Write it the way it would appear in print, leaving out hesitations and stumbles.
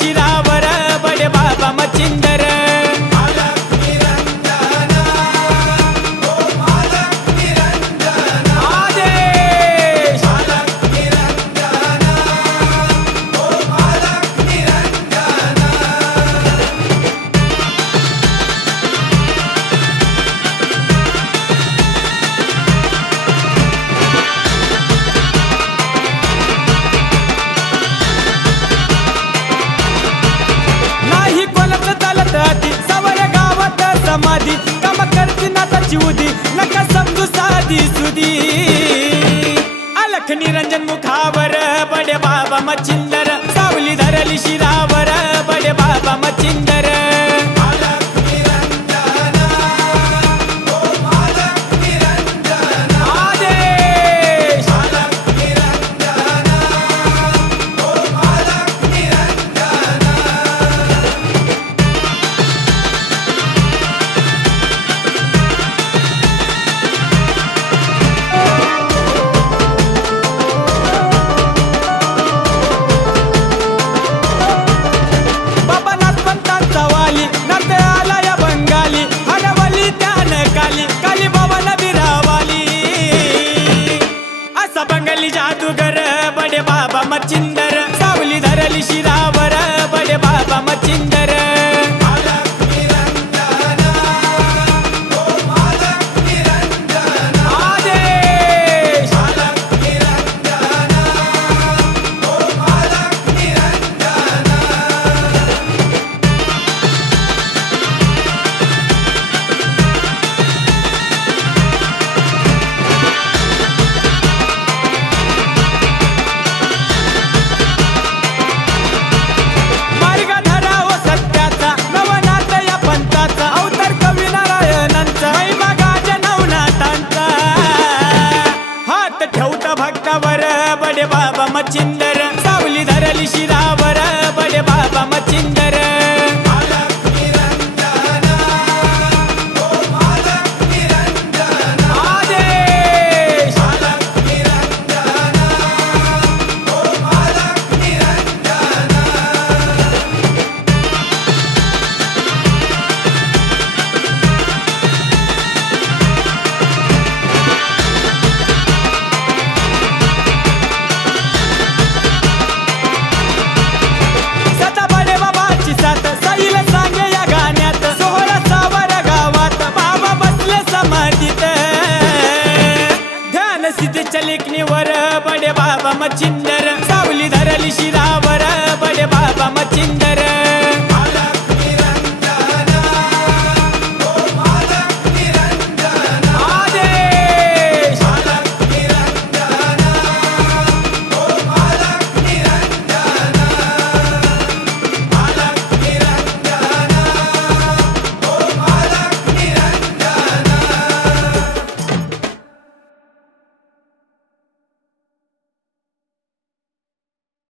शिरावर बडे बाबा मच्छिंदर समाधी काम करती नाताची उदी नका समजू साधी सुदी अलख निरंजन मुखावर बडे बाबा मच्छिंदर सावली धरली शिरावर बडे बाबा मच्छिंदर बंगाली जादूगर बडे बाबा मच्छिंदर सावली धरली शिरावर बडे बाबा मच्छिंदर भक्तावर बडे बाबा मच्छिंदर सावली धरली शिरावर बडे बाबा मच्छिंदर लेखनीवर बडे बाबा मच्छिंदर सावली धरली शिरावर बडे बाबा मच्छिंदर